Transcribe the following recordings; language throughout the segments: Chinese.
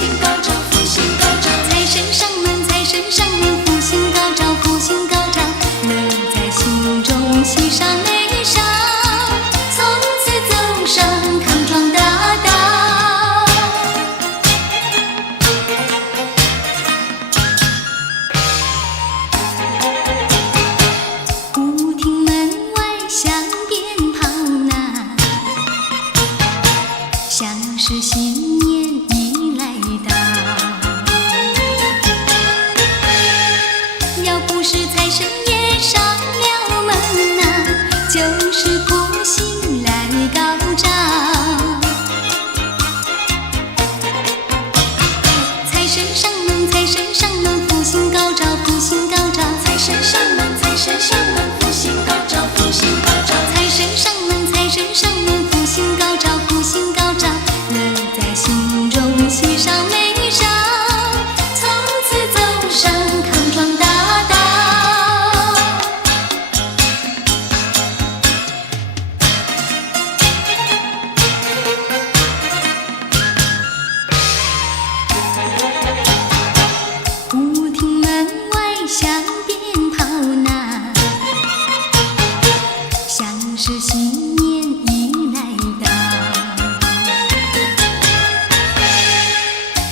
兴高照，福星高照。财神上门，财神上门，福星高照，福星高照，乐在心中，喜上眉梢，从此走上康庄大道。舞厅门外响鞭炮呐，像是新年已来到。要不是财神爷上了门呐，就是福星来高照。财神上门，财神上门，福星高照，福星高照。财神上门，财神上门，福星高照，福星高照。财神上门，财神上门，福星高照，福星高照，乐在心中，喜上眉梢，从此走上康庄大道。舞厅门外响鞭炮呐，像是新年已来到。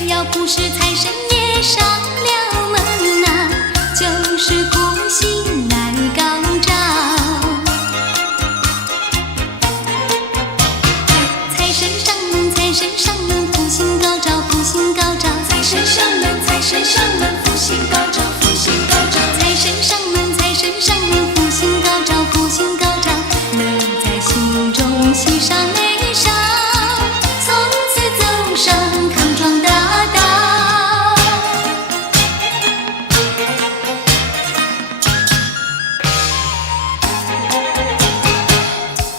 要不是财神爷上了门呐，就是福星来高照。财神上门，财神上门，福星高照，福星高照。财神上门，财神上门，福星高照，福星高照。财神上门，财神上门，福星高照，福星高照，乐在心中，喜上眉梢，从此走上康庄大道。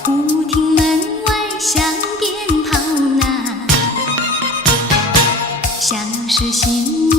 舞厅门外响鞭炮呐，像是新年